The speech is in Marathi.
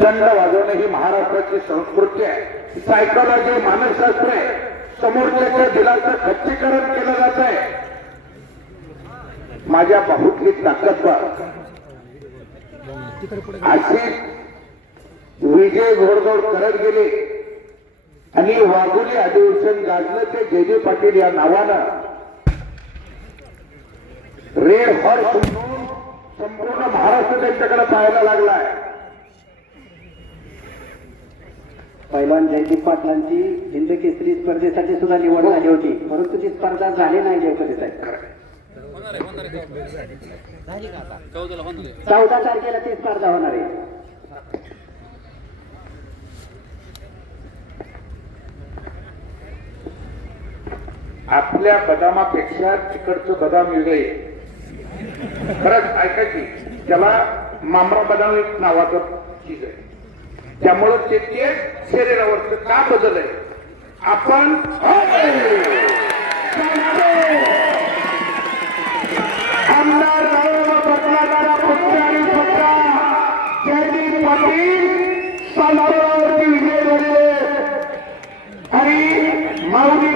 दंड वाजवणे ही महाराष्ट्राची संस्कृती आहे, सायकोलॉजी, मानसशास्त्र आहे. समोरच्याच्या दिलाचं खच्चीकरण केलं जात आहे. माझ्या बाहुतली ताकदवर अशी विजय घोडदौड करत गेले आणि वाघोली अधिवेशन गाजलं ते जयदेव पाटील या नावानं रेड हॉर्स म्हणून संपूर्ण महाराष्ट्र त्यांच्याकडे पाहायला लागलाय. पैलवान जयदीप पाटलांची हिंद केसरी स्पर्धेसाठी सुद्धा निवड झाली होती, परंतु ती स्पर्धा झाली नाही. जयपती साहेब 14 तारखेला ती स्पर्धा होणार आहे. आपल्या बदामापेक्षा तिकडचं बदाम वेगळे. खरंच ऐका की, त्याला मामरा बदाम एक नावाचं चीज आहे, त्यामुळं ते शरीरावरचं का बदल आहे. आपण आमदार बदलादारा पुत्र आणि पुत्र जयदीप पाटील सालावरती विजय झाले आणि माऊली